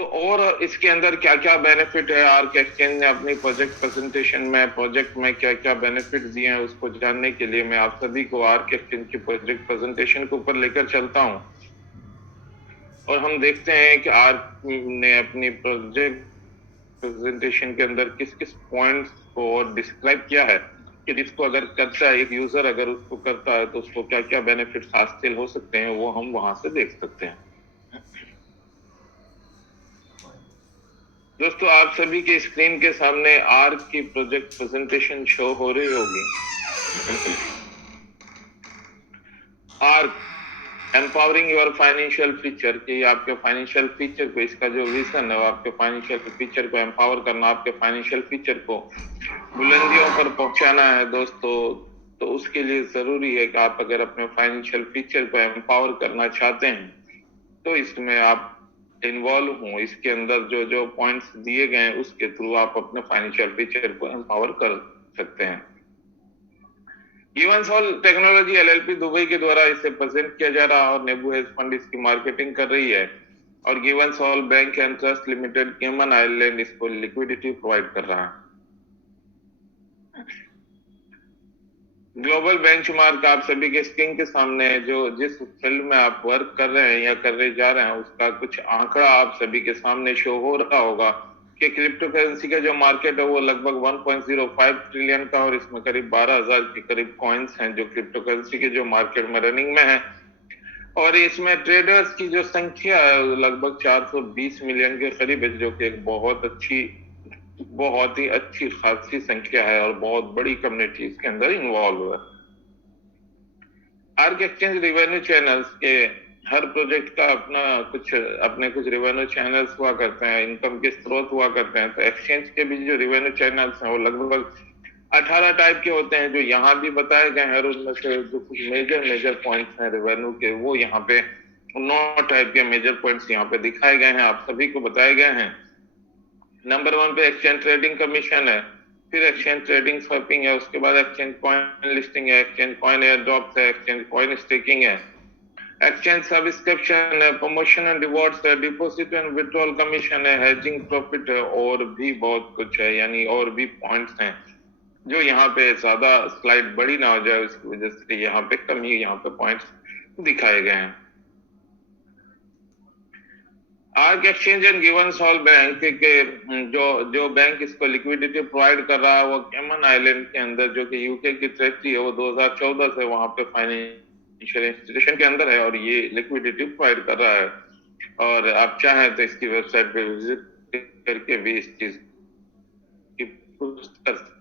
तो और इसके अंदर क्या क्या बेनिफिट है, आर्क एक्सचेंज ने अपनी प्रोजेक्ट प्रेजेंटेशन में प्रोजेक्ट में क्या क्या बेनिफिट दिए हैं, उसको जानने के लिए मैं आप सभी को आर्क एक्सचेंज की प्रोजेक्ट प्रेजेंटेशन के ऊपर लेकर चलता हूं। और हम देखते हैं कि आर्क ने अपनी प्रोजेक्ट प्रेजेंटेशन के अंदर किस किस पॉइंट्स को डिस्क्राइब किया है कि जिसको अगर करता है एक यूजर, अगर उसको करता है तो उसको क्या क्या बेनिफिट्स हासिल हो सकते हैं, वो हम वहां से देख सकते हैं। दोस्तों, आप सभी के स्क्रीन के सामने आर्क की प्रोजेक्ट प्रेजेंटेशन शो हो रही होगी। Arc empowering your financial future, कि आपके फाइनेंशियल फ्यूचर को, इसका जो विजन है वो आपके फाइनेंशियल फ्यूचर को एम्पावर करना, आपके फाइनेंशियल फ्यूचर को बुलंदियों पर पहुंचाना है दोस्तों। तो उसके लिए जरूरी है कि आप अगर अपने फाइनेंशियल फ्यूचर को एम्पावर करना चाहते हैं तो इसमें आप इन्वॉल्व हो। इसके अंदर जो जो पॉइंट्स दिए गए हैं उसके थ्रू आप अपने फाइनेंशियल फ्यूचर को एम्पावर कर सकते हैं। गिवंसॉल टेक्नोलॉजी एलएलपी दुबई के द्वारा इसे प्रेजेंट किया जा रहा है और नेबू हेज फंड इसकी मार्केटिंग कर रही है। और गिवंसॉल बैंक एंड ट्रस्ट लिमिटेड केमन आइलैंड इसको लिक्विडिटी प्रोवाइड कर रहा है। ग्लोबल बेंचमार्क आप सभी के स्क्रीन के सामने है। जो जिस फील्ड में आप वर्क कर रहे हैं या करने जा रहे हैं उसका कुछ आंकड़ा आप सभी के सामने शो हो रहा होगा कि क्रिप्टो करेंसी का जो मार्केट है वो लगभग 1.05 ट्रिलियन का, और इसमें करीब 12,000 के करीब कॉइन्स हैं जो क्रिप्टो करेंसी के जो मार्केट में रनिंग में है। और इसमें ट्रेडर्स की जो संख्या है वो लगभग 420 मिलियन के करीब है, जो कि एक बहुत ही अच्छी खासी संख्या है और बहुत बड़ी कम्युनिटी इसके अंदर इन्वॉल्व है। आर्क एक्सचेंज रिवेन्यू चैनल्स के हर प्रोजेक्ट का अपने कुछ रिवेन्यू चैनल्स हुआ करते हैं, इनकम के स्रोत हुआ करते हैं। तो एक्सचेंज के भी जो रिवेन्यू चैनल्स हैं वो लगभग 18 टाइप के होते हैं जो यहाँ भी बताए गए हैं। और उनमें से जो कुछ मेजर मेजर पॉइंट्स हैं रेवेन्यू के, वो यहाँ पे 9 टाइप के मेजर पॉइंट्स यहाँ पे दिखाए गए हैं, आप सभी को बताए गए हैं। नंबर 1 पे एक्सचेंज ट्रेडिंग कमीशन है, फिर एक्सचेंज ट्रेडिंग स्वैपिंग है, उसके बाद एक्सचेंज कॉइन लिस्टिंग है, एक्सचेंज कॉइन एयर ड्रॉप है, एक्सचेंज कॉइन स्टेकिंग है, एक्सचेंज सब्सक्रिप्शन है, प्रमोशन एंड रिवॉर्ड्स है, डिपॉजिट एंड विड्रॉल कमीशन है, हेजिंग प्रॉफिट है, और भी बहुत कुछ है। यानी और भी पॉइंट्स हैं जो यहाँ पे ज्यादा स्लाइड बड़ी ना हो जाए उसकी वजह से यहाँ पे कम ही यहाँ पे पॉइंट्स दिखाए गए हैं। आर्क एक्सचेंज एंड गिवंसॉल बैंक के जो जो बैंक इसको लिक्विडिटी प्रोवाइड कर रहा है वो कैमन आइलैंड के अंदर, जो कि यूके की ट्रेजरी है, वो 2014 से वहां पे फाइनेंशियल इंस्टीट्यूशन के अंदर है और ये लिक्विडिटी प्रोवाइड कर रहा है। और आप चाहें तो इसकी वेबसाइट पे विजिट करके भी इस चीज की पुष्टि कर सकते।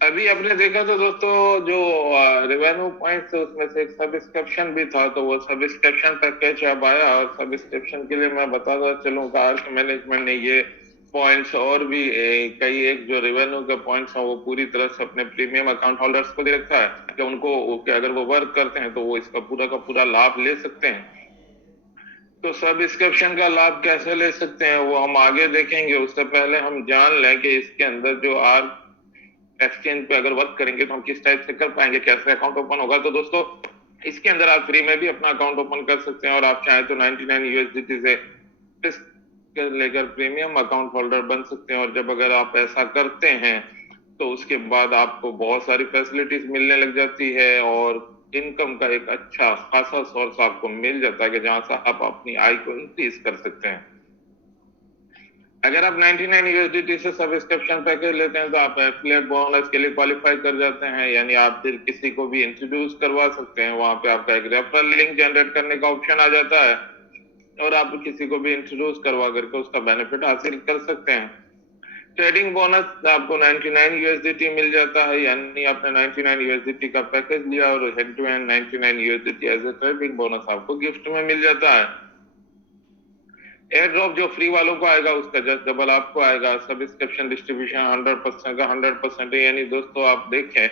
अभी आपने देखा तो दोस्तों, जो रेवेन्यू पॉइंट्स है उसमें से एक सब्सक्रिप्शन भी था, तो वो सब्सक्रिप्शन पैकेज अब आया। और सब्सक्रिप्शन के लिए मैं बताता चलूँ कि आर्क मैनेजमेंट ने ये पॉइंट्स और भी कई एक जो रेवेन्यू के पॉइंट्स हैं वो पूरी तरह से अपने प्रीमियम अकाउंट होल्डर्स को दे रखा है कि उनको कि अगर वो वर्क करते हैं तो वो इसका पूरा का पूरा लाभ ले सकते हैं। तो सब्सक्रिप्शन का लाभ कैसे ले सकते हैं वो हम आगे देखेंगे। उससे पहले हम जान लें कि इसके अंदर जो आर्क एक्सचेंज पे अगर वर्क करेंगे तो हम किस टाइप से कर पाएंगे, कैसे अकाउंट ओपन होगा। तो दोस्तों, इसके अंदर आप फ्री में भी अपना अकाउंट ओपन कर सकते हैं और आप चाहें तो 99 यूएसडीटी से लेकर प्रीमियम अकाउंट होल्डर बन सकते हैं। और जब अगर आप ऐसा करते हैं तो उसके बाद आपको बहुत सारी फैसिलिटीज मिलने लग जाती है और इनकम का एक अच्छा खासा सोर्स आपको मिल जाता है कि जहां से आप अपनी आय को इंक्रीज कर सकते हैं। अगर आप 99 यूएसडीटी से सब्सक्रिप्शन पैकेज लेते हैं तो आप एफिलिएट बोनस के लिए क्वालिफाई कर जाते हैं। यानी आप फिर किसी को भी इंट्रोड्यूस करवा सकते हैं, वहां पे आपका एक रेफरल लिंक जनरेट करने का ऑप्शन आ जाता है और आप किसी को भी इंट्रोड्यूस करवा करके उसका बेनिफिट हासिल कर सकते हैं। ट्रेडिंग बोनस आपको 99 यूएसडीटी मिल जाता है, यानी आपने 99 यूएसडीटी का पैकेज लिया और head to head 99 USDT as a trading bonus आपको गिफ्ट में मिल जाता है। एयर ड्रॉप जो फ्री वालों को आएगा उसका जस्ट डबल आपको आएगा। सब्सक्रिप्शन डिस्ट्रीब्यूशन 100% का 100% है। यानी दोस्तों, आप देखें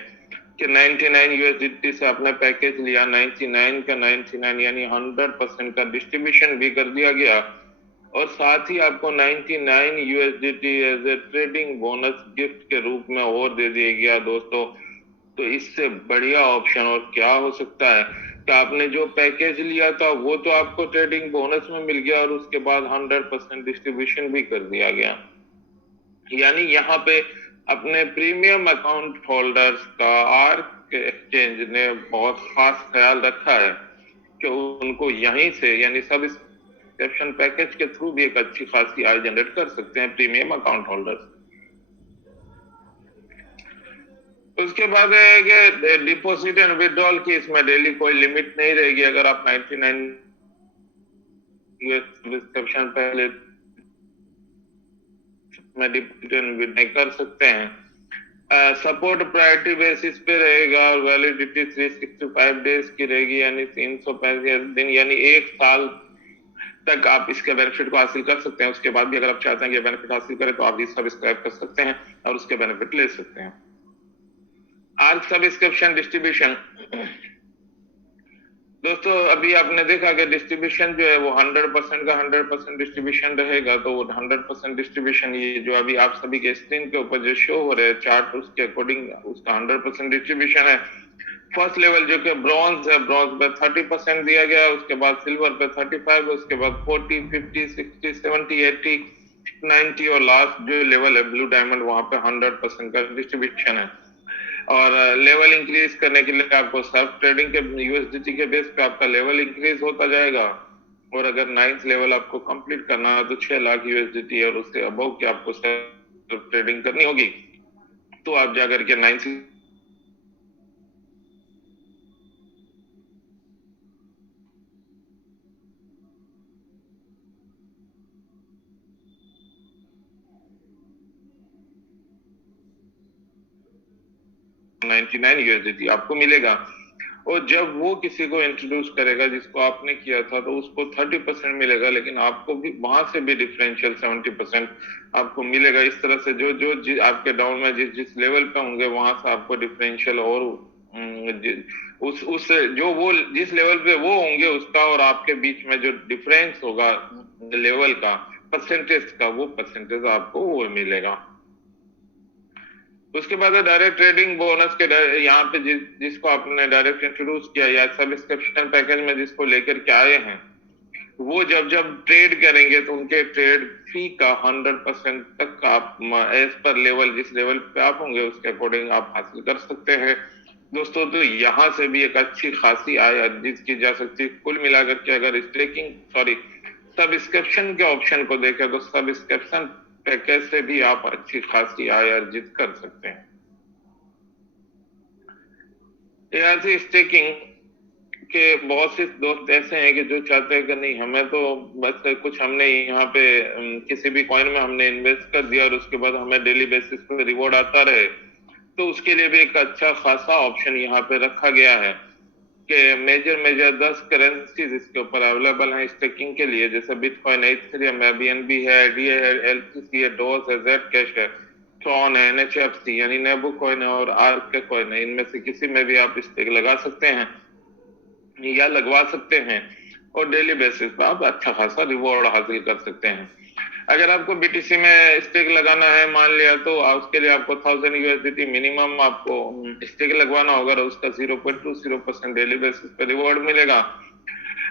कि 99 यूएसडीटी से आपने पैकेज लिया, 99 का 99 यानी 100% का डिस्ट्रीब्यूशन भी कर दिया गया और साथ ही आपको 99 USDT as a trading bonus gift के रूप में और दे दिया गया दोस्तों। तो इससे बढ़िया ऑप्शन और क्या हो सकता है कि आपने जो पैकेज लिया था वो तो आपको ट्रेडिंग बोनस में मिल गया और उसके बाद 100% डिस्ट्रीब्यूशन भी कर दिया गया। यानी यहाँ पे अपने प्रीमियम अकाउंट होल्डर्स का आर्क एक्सचेंज ने बहुत खास ख्याल रखा है कि उनको यहीं से यानी सब सब्सक्रिप्शन पैकेज के थ्रू भी एक अच्छी खासी आय जनरेट कर सकते हैं प्रीमियम अकाउंट होल्डर्स। उसके बाद है कि डिपॉजिट एंड विड्रॉल की इसमें डेली कोई लिमिट नहीं रहेगी। अगर आप 99 यूएस सब्सक्रिप्शन पहले में डिपॉजिट एंड विड्रॉल कर सकते हैं। सपोर्ट प्रायोरिटी बेसिस पे रहेगा और वैलिडिटी 365 डेज की रहेगी, यानी 365 दिन, यानी 1 साल तक आप इसके बेनिफिट को हासिल कर सकते हैं। उसके बाद भी अगर आप चाहते हैं कि बेनिफिट हासिल करें तो आप भी सब्सक्राइब कर सकते हैं और उसके बेनिफिट ले सकते हैं। आर्क सब्सक्रिप्शन डिस्ट्रीब्यूशन, दोस्तों अभी आपने देखा कि डिस्ट्रीब्यूशन जो है वो 100% का 100% डिस्ट्रीब्यूशन रहेगा। तो वो 100% डिस्ट्रीब्यूशन ये जो अभी आप सभी के स्क्रीन के ऊपर जो शो हो रहे हैं चार्ट, उसके अकॉर्डिंग उसका 100% डिस्ट्रीब्यूशन है। फर्स्ट लेवल जो कि ब्रॉन्ज है, ब्रॉन्ज पे 30% दिया गया, उसके बाद सिल्वर पे 35, उसके बाद 40, 50, 60, 70, 80, 90 और लास्ट जो लेवल है ब्लू डायमंड, वहां पे 100% का डिस्ट्रीब्यूशन है। और लेवल इंक्रीज करने के लिए आपको सर्फ ट्रेडिंग के यूएसडीटी के बेस पे आपका लेवल इंक्रीज होता जाएगा। और अगर 9th लेवल आपको कंप्लीट करना है तो 6 लाख यूएसडीटी और उससे अबव की आपको सर्फ ट्रेडिंग करनी होगी। तो आप जाकर के 9th 99 यूएसडीटी आपको मिलेगा। और जब वो किसी को इंट्रोड्यूस करेगा जिसको आपने किया था तो उसको 30% मिलेगा, लेकिन आपको भी वहां से भी डिफरेंशियल 70% आपको मिलेगा। इस तरह से जो जो आपके डाउन में जिस जिस लेवल पे होंगे वहां से आपको डिफरेंशियल और उस जो वो जिस लेवल पे वो होंगे उसका और आपके बीच में जो डिफरेंस होगा लेवल का परसेंटेज का, वो परसेंटेज आपको वो मिलेगा। उसके बाद डायरेक्ट ट्रेडिंग बोनस के यहाँ पे जिसको आपने डायरेक्ट इंट्रोड्यूस किया या सब्सक्रिप्शन पैकेज में जिसको लेकर के आए हैं, वो जब जब ट्रेड करेंगे तो उनके ट्रेड फी का 100% तक आप एज पर लेवल जिस लेवल पे आप होंगे उसके अकॉर्डिंग आप हासिल कर सकते हैं। दोस्तों तो यहाँ से भी एक अच्छी खासी आय अर्जित की जा सकती है। कुल मिलाकर के अगर स्टेकिंग सॉरी सब्सक्रिप्शन के ऑप्शन को देखें तो सब्सक्रिप्शन पैकेज से भी आप अच्छी खासी आय अर्जित कर सकते हैं। ऐसी स्टेकिंग के बहुत से दोस्त ऐसे हैं कि जो चाहते हैं कि नहीं हमें तो बस कुछ हमने यहाँ पे किसी भी कॉइन में हमने इन्वेस्ट कर दिया और उसके बाद हमें डेली बेसिस पे रिवॉर्ड आता रहे। तो उसके लिए भी एक अच्छा खासा ऑप्शन यहाँ पे रखा गया है कि मेजर मेजर 10 करेंसीज इसके ऊपर अवेलेबल हैं स्टेकिंग के लिए, जैसे बिटकॉइन है, इथेरियम है, बीएनबी है, डीए है, एलटीसी है, डॉज है, जेड कैश है, ट्रॉन है, एनएचएफसी यानी नेबू कॉइन है और आर्क के कॉइन है। इनमें से किसी में भी आप स्टेक लगा सकते हैं या लगवा सकते हैं और डेली बेसिस पर आप अच्छा खासा रिवॉर्ड हासिल कर सकते हैं। अगर आपको बीटीसी में स्टेक लगाना है मान लिया तो उसके लिए आपको 1000 यूएसडीटी मिनिमम आपको स्टेक लगवाना होगा और उसका 0.20% डेली बेसिस पे रिवॉर्ड मिलेगा।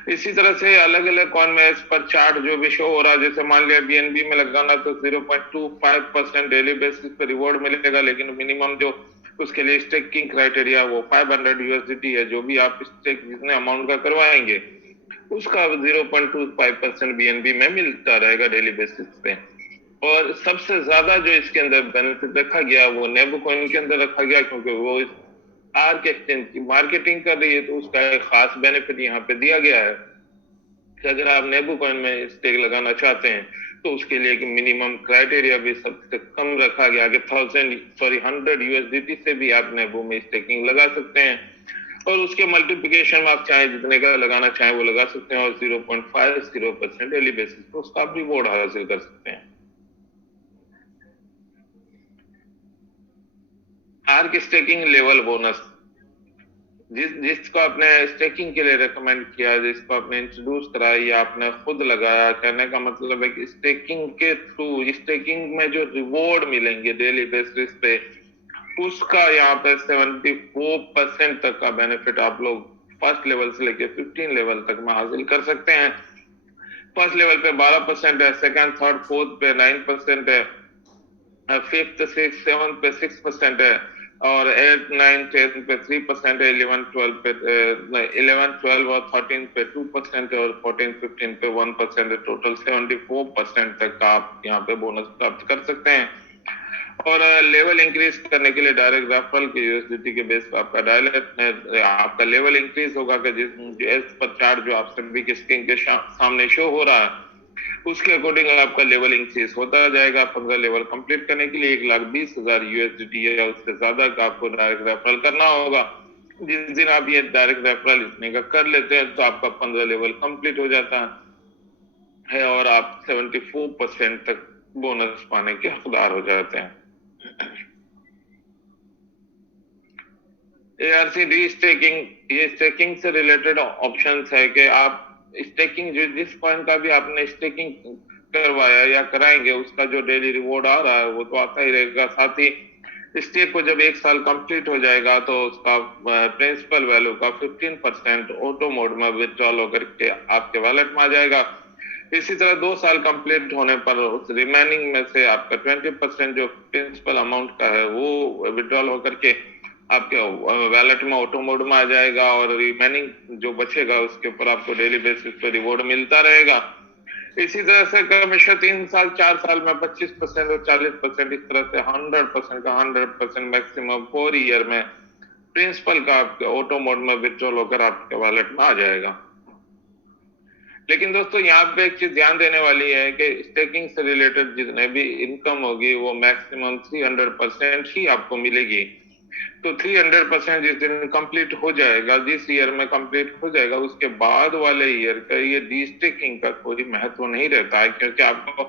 इसी तरह से अलग अलग कॉइन में इस पर चार्ट जो भी शो हो रहा है, जैसे मान लिया बीएनबी में लगाना तो 0.25% डेली बेसिस पे रिवॉर्ड मिलेगा, लेकिन मिनिमम जो उसके लिए स्टेकिंग क्राइटेरिया वो 500 यूएसडीटी है। जो भी आप स्टेक जितने अमाउंट का करवाएंगे उसका 0.25% बीएनबी में मिलता रहेगा डेली बेसिस पे। और सबसे ज्यादा जो इसके अंदर बेनिफिट रखा गया वो नेबू कॉइन के अंदर रखा गया, क्योंकि वो इस आर्क एक्सचेंज की मार्केटिंग कर रही है तो उसका एक खास बेनिफिट यहाँ पे दिया गया है कि अगर आप नेबू कॉइन में स्टेक लगाना चाहते हैं तो उसके लिए एक मिनिमम क्राइटेरिया भी सबसे कम रखा गया कि 100 यूएसडीटी से भी आप नेबू में स्टेकिंग लगा सकते हैं और उसके मल्टीप्लिकेशन में आप चाहे जितने का लगाना चाहें वो लगा सकते हैं और 0.50% डेली बेसिस पर उसका आप रिवॉर्ड हासिल कर सकते हैं। आर्क स्टेकिंग लेवल बोनस, जिसको आपने स्टेकिंग के लिए रेकमेंड किया, जिसको आपने इंट्रोड्यूस कराया या आपने खुद लगाया, कहने का मतलब है कि स्टेकिंग के थ्रू स्टेकिंग में जो रिवॉर्ड मिलेंगे डेली बेसिस पे उसका यहाँ पे 74% तक का बेनिफिट आप लोग फर्स्ट लेवल से लेके 15 लेवल तक में हासिल कर सकते हैं। फर्स्ट लेवल पे 12% है, सेकंड थर्ड फोर्थ पे 9% है, फिफ्थ सिक्स सेवन्थ पे 6% है, और 8 9 10 पे 3% है, 11 12 और 13 पे 2% है, और 14 15 पे 1% है। टोटल 74% तक आप यहाँ पे बोनस प्राप्त कर सकते हैं। और लेवल इंक्रीज करने के लिए डायरेक्ट रेफरल के यूएसडीटी के बेस पर आपका डायरेक्ट आपका लेवल इंक्रीज होगा कि जिस पर चार्ट जो आप सभी की स्क्रीन के सामने शो हो रहा है, उसके अकॉर्डिंग आपका लेवल इंक्रीज होता जाएगा। 15 लेवल कंप्लीट करने के लिए 1,20,000 यूएसडीटी या उससे ज्यादा का आपको डायरेक्ट रेफरल करना होगा। जिस दिन आप ये डायरेक्ट रेफरल इतने का कर लेते हैं तो आपका 15 लेवल कंप्लीट हो जाता है और आप 74% तक बोनस पाने के हकदार हो जाते हैं। एआरसी डी स्टेकिंग, ये स्टेकिंग से रिलेटेड ऑप्शंस है कि आप स्टेकिंग जिस कॉइन का भी आपने स्टेकिंग करवाया या कराएंगे उसका जो डेली रिवॉर्ड आ रहा है वो तो आता ही रहेगा। साथ ही स्टेक को जब 1 साल कंप्लीट हो जाएगा तो उसका प्रिंसिपल वैल्यू का 15% ऑटो मोड में विड्रॉल होकर के आपके वॉलेट में आ जाएगा। इसी तरह 2 साल कंप्लीट होने पर उस रिमेनिंग में से आपका 20% जो प्रिंसिपल अमाउंट का है वो विड्रॉल होकर के आपके वैलेट में ऑटो मोड में आ जाएगा, और रिमेनिंग जो बचेगा उसके ऊपर आपको डेली बेसिस पे रिवॉर्ड मिलता रहेगा। इसी तरह से हमेशा 3 साल 4 साल में 25% और 40%, इस तरह से 100% का 100% मैक्सिमम 4 ईयर में प्रिंसिपल का आपके ऑटो मोड में विड्रॉल होकर आपके वॉलेट में आ जाएगा। लेकिन दोस्तों यहाँ पे एक चीज ध्यान देने वाली है कि स्टेकिंग से रिलेटेड जितने भी इनकम होगी वो मैक्सिमम 300% ही आपको मिलेगी। तो 300% जिस दिन कंप्लीट हो जाएगा, जिस ईयर में कंप्लीट हो जाएगा, उसके बाद वाले ईयर का ये डी स्टेकिंग का कोई महत्व नहीं रहता है, क्योंकि आपको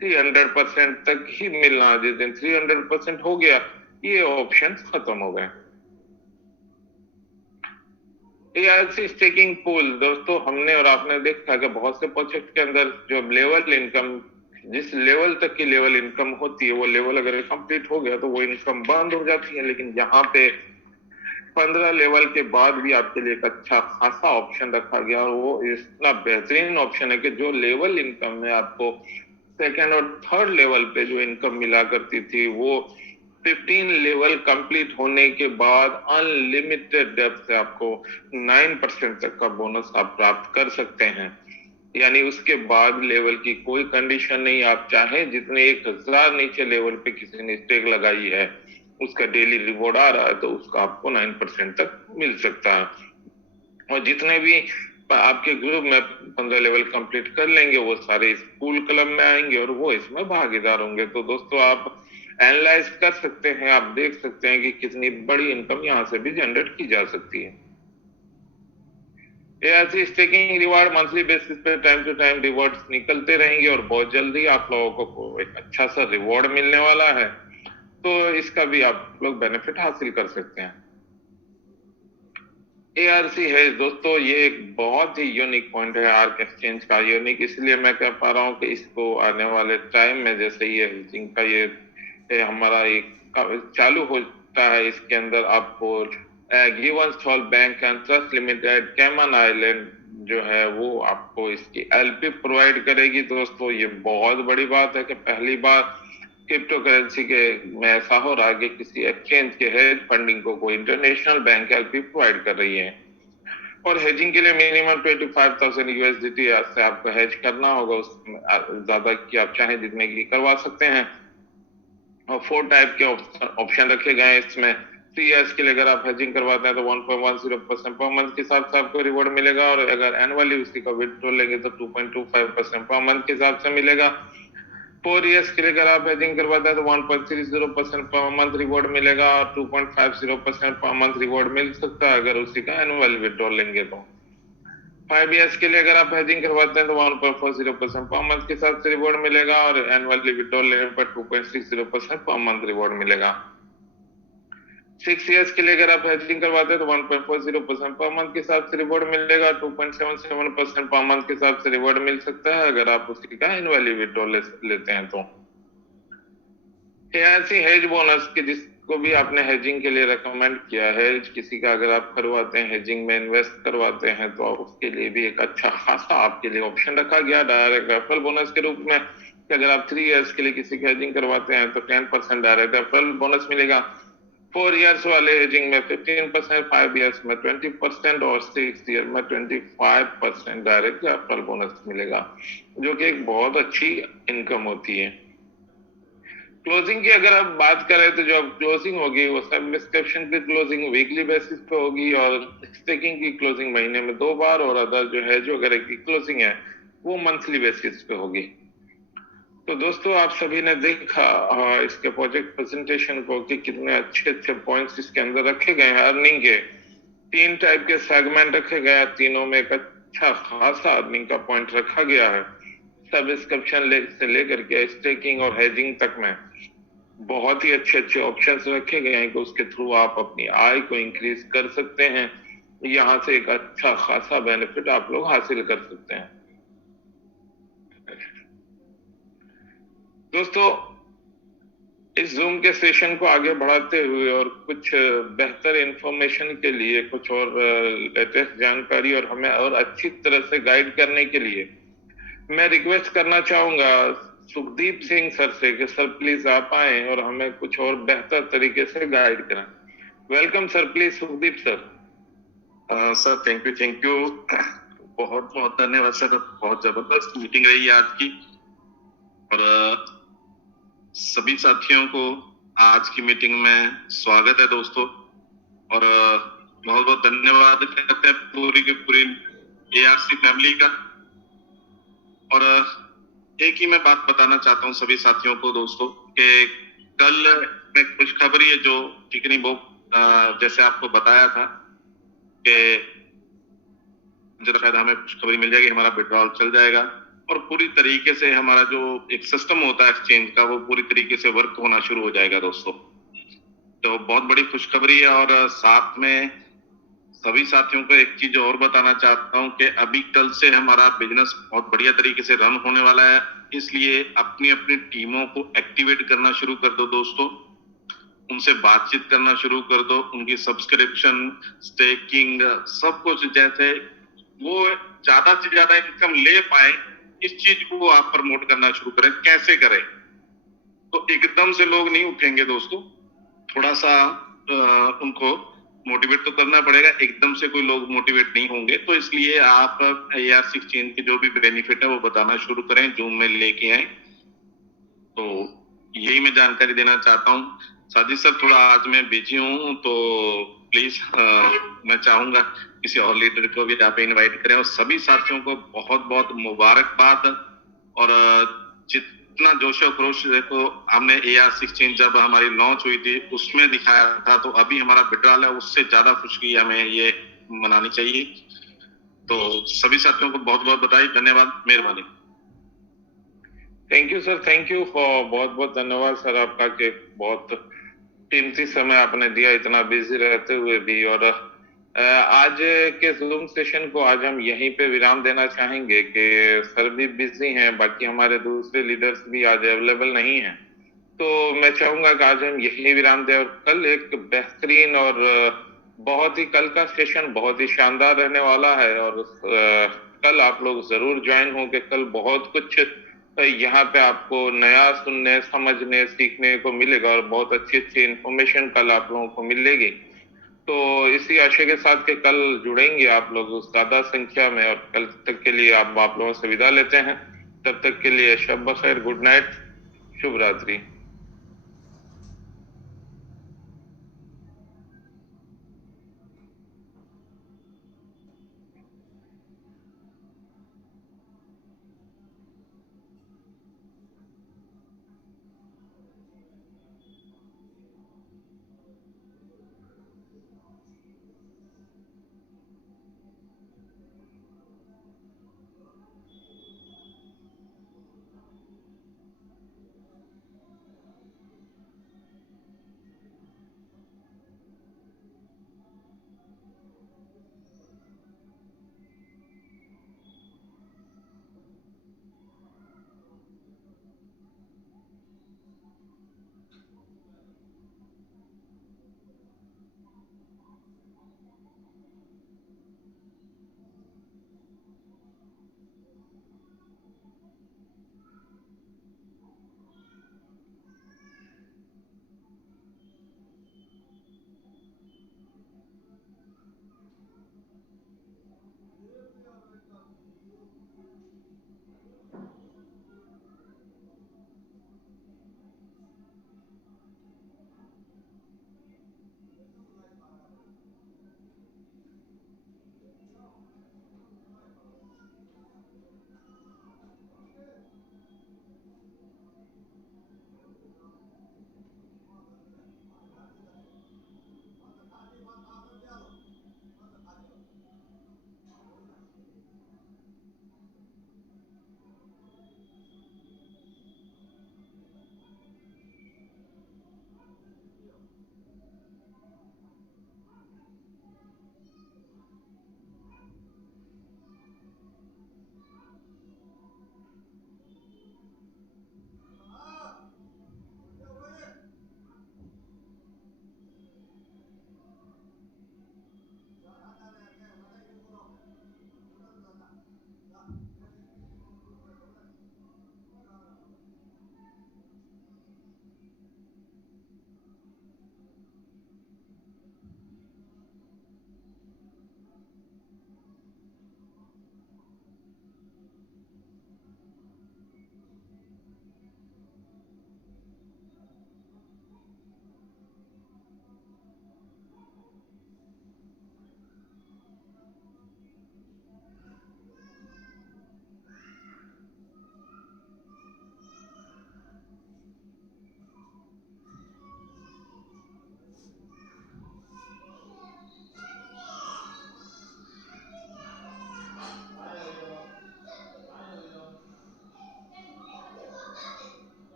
300% तक ही मिलना। जिस दिन 300% हो गया ये ऑप्शन खत्म हो गए। एआरसी स्टेकिंग पूल दोस्तों, हमने और आपने देखा कि बहुत से प्रोजेक्ट के अंदर जो लेवल इनकम, जिस लेवल तक की लेवल इनकम होती है वो लेवल अगर कंप्लीट हो गया तो वो इनकम बंद हो जाती है। लेकिन यहाँ पे 15 लेवल के बाद भी आपके लिए एक अच्छा खासा ऑप्शन रखा गया, और वो इतना बेहतरीन ऑप्शन है कि जो लेवल इनकम में आपको सेकेंड और थर्ड लेवल पे जो इनकम मिला करती थी वो 15 लेवल कंप्लीट होने के बाद अनलिमिटेड डेप्थ से आपको 9% तक का बोनस आप प्राप्त कर सकते हैं। यानी उसके बाद लेवल की कोई कंडीशन नहीं, आप चाहे जितने 1,000 नीचे लेवल पे किसी ने स्टेक लगाई है उसका डेली रिवॉर्ड आ रहा है तो उसका आपको 9% तक मिल सकता है। और जितने भी आपके ग्रुप में 15 लेवल कंप्लीट कर लेंगे वो सारे इस पूल क्लब में आएंगे और वो इसमें भागीदार होंगे। तो दोस्तों आप एनालाइज कर सकते हैं, आप देख सकते हैं कि कितनी बड़ी इनकम यहाँ से भी जनरेट की जा सकती है। ARC staking reward monthly basis पे टाइम टू टाइम रिवॉर्ड्स निकलते रहेंगे और बहुत जल्दी आप लोगों को एक अच्छा सा रिवॉर्ड मिलने वाला है, तो इसका भी आप लोग बेनिफिट हासिल कर सकते हैं। एआरसी है दोस्तों, ये एक बहुत ही यूनिक पॉइंट है आर्क एक्सचेंज का। यूनिक इसलिए मैं कह पा रहा हूँ कि इसको आने वाले टाइम में जैसे ये हेजिंग का ये हमारा एक चालू होता है, इसके अंदर आपको given solve bank and trust limited Cayman Island जो है वो आपको इसकी एलपी प्रोवाइड करेगी। दोस्तों ये बहुत बड़ी बात है कि पहली बार क्रिप्टो करेंसी के में ऐसा हो रहा है कि किसी एक्सचेंज के हेज फंडिंग को कोई इंटरनेशनल बैंक एलपी प्रोवाइड कर रही है। और हेजिंग के लिए मिनिमम 25,000 यूएसडीटी से आपको हेज करना होगा, उसमें ज्यादा की आप चाहे जितने की करवा सकते हैं। और 4 टाइप के ऑप्शन रखे गए हैं इसमें। 3 इयर्स के लिए अगर आप हेजिंग करवाते हैं तो 1.10% पर मंथ के हिसाब से आपको रिवॉर्ड मिलेगा, और अगर एनुअली उसी का विड्रॉ लेंगे तो 2.25% पर मंथ के हिसाब से मिलेगा। 4 इयर्स के लिए अगर आप हेजिंग करवाते हैं तो 1.30% पर मंथ रिवॉर्ड मिलेगा, और 2.50% पर मंथ रिवॉर्ड मिल सकता है अगर उसी का एनुअल विड्रॉ लेंगे तो। 5 इयर्स के लिए अगर आप हेजिंग करवाते हैं तो 1.40% पर मंथ के हिसाब से रिवॉर्ड मिलेगा, और एनुअली विड्रॉ लेने पर 2.60% पर मंथ रिवॉर्ड मिलेगा। 6 इयर्स के लिए अगर आप हेजिंग करवाते हैं तो 1.40% पर मंथ के हिसाब से रिवॉर्ड मिलेगा, 2.77% पर मंथ के हिसाब से रिवॉर्ड मिल सकता है अगर आप उसी का एनुअली विड्रॉ लेते हैं तो। एआरसी हेज बोनस के जिस को भी आपने हेजिंग के लिए रेकमेंड किया है। किसी का अगर आप करवाते हैं, हेजिंग में इन्वेस्ट करवाते हैं, तो उसके लिए भी एक अच्छा खासा आपके लिए ऑप्शन रखा गया डायरेक्ट रेफरल बोनस के रूप में, कि अगर आप 3 इयर्स के लिए किसी की हेजिंग करवाते हैं तो 10% डायरेक्ट रेफरल बोनस मिलेगा। 4 इयर्स वाले हेजिंग में 15%, 5 इयर्स में 20% और 6 ईयर में 25% डायरेक्ट रेफरल बोनस मिलेगा, जो कि एक बहुत अच्छी इनकम होती है। क्लोजिंग की अगर आप बात करें तो जो अब क्लोजिंग होगी वो सब्सक्रिप्शन की क्लोजिंग वीकली बेसिस पे होगी, और स्टेकिंग की क्लोजिंग महीने में 2 बार, और अदर जो है जो अगर की क्लोजिंग है वो मंथली बेसिस पे होगी। तो दोस्तों आप सभी ने देखा इसके प्रोजेक्ट प्रेजेंटेशन को कि कितने अच्छे अच्छे पॉइंट्स इसके अंदर रखे गए हैं। अर्निंग के 3 टाइप के सेगमेंट रखे गए हैं, तीनों में एक अच्छा खासा अर्निंग का पॉइंट रखा गया है। सब्सक्रिप्शन से लेकर के स्टेकिंग और हेजिंग तक में बहुत ही अच्छे अच्छे ऑप्शंस रखे गए हैं कि उसके थ्रू आप अपनी आय को इंक्रीज कर सकते हैं। यहाँ से एक अच्छा खासा बेनिफिट आप लोग हासिल कर सकते हैं। दोस्तों इस जूम के सेशन को आगे बढ़ाते हुए और कुछ बेहतर इंफॉर्मेशन के लिए, कुछ और लेटेस्ट जानकारी और हमें और अच्छी तरह से गाइड करने के लिए मैं रिक्वेस्ट करना चाहूंगा सुखदीप सिंह सर से कि सर प्लीज आप आए और हमें कुछ और बेहतर तरीके से गाइड करें। Welcome sir, please Sukhdeep sir. Sir thank you बहुत बहुत धन्यवाद सर। बहुत जबरदस्त मीटिंग रही है आज की, और सभी साथियों को आज की मीटिंग में स्वागत है दोस्तों। और बहुत बहुत धन्यवाद करते हैं पूरी की पूरी एआरसी फैमिली का। और एक ही मैं बात बताना चाहता हूँ सभी साथियों को दोस्तों कि कल में खुशखबरी है जो टिकनी वो जैसे आपको बताया था कि शायद हमें खुशखबरी मिल जाएगी, हमारा विड्रॉल चल जाएगा और पूरी तरीके से हमारा जो एक सिस्टम होता है एक्सचेंज का वो पूरी तरीके से वर्क होना शुरू हो जाएगा दोस्तों। तो बहुत बड़ी खुशखबरी है। और साथ में सभी साथियों को एक चीज और बताना चाहता हूँ कि अभी कल से हमारा बिजनेस बहुत बढ़िया तरीके से रन होने वाला है, इसलिए अपनी अपनी टीमों को एक्टिवेट करना शुरू कर दो दोस्तों। उनसे बातचीत करना शुरू कर दो, उनकी सब्सक्रिप्शन स्टेकिंग सब कुछ, जैसे वो ज्यादा से ज्यादा इनकम ले पाए इस चीज को आप प्रमोट करना शुरू करें। कैसे करें? तो एकदम से लोग नहीं उठेंगे दोस्तों, थोड़ा सा उनको मोटिवेट तो करना पड़ेगा। एकदम से कोई लोग मोटिवेट नहीं होंगे, तो इसलिए आप ARC एक्सचेंज के जो भी बेनिफिट है वो बताना शुरू करें, जूम में लेके आए। तो यही मैं जानकारी देना चाहता हूँ। साजिद सर थोड़ा आज मैं बिजी हूँ, तो प्लीज मैं चाहूंगा किसी और लीडर को भी आप इनवाइट करें। और सभी साथियों को बहुत बहुत मुबारकबाद। और जितना जोश और खरोश देखो हमने ARC एक्सचेंज जब हमारी लॉन्च हुई थी उसमें दिखाया था, तो अभी हमारा विड्रॉल है उससे ज्यादा खुशी हमें ये मनानी चाहिए। तो सभी साथियों को बहुत बहुत बधाई, धन्यवाद, मेहरबानी। Thank you sir, thank you for, बहुत बहुत धन्यवाद सर आपका कि बहुत कीमती समय आपने दिया इतना बिजी रहते हुए भी। और आज के जूम सेशन को आज हम यहीं पे विराम देना चाहेंगे कि सर भी बिजी हैं, बाकी हमारे दूसरे लीडर्स भी आज अवेलेबल नहीं हैं। तो मैं चाहूंगा कि आज हम यहीं विराम दें और कल एक बेहतरीन और बहुत ही, कल का सेशन बहुत ही शानदार रहने वाला है। और कल आप लोग जरूर ज्वाइन हो कि कल बहुत कुछ यहाँ पे आपको नया सुनने, समझने, सीखने को मिलेगा और बहुत अच्छी अच्छी इंफॉर्मेशन कल आप लोगों को मिलेगी। तो इसी आशय के साथ के कल जुड़ेंगे आप लोग उस ज्यादा संख्या में, और कल तक के लिए आप लोगों से विदा लेते हैं। तब तक के लिए शब बखैर, गुड नाइट, शुभ रात्रि।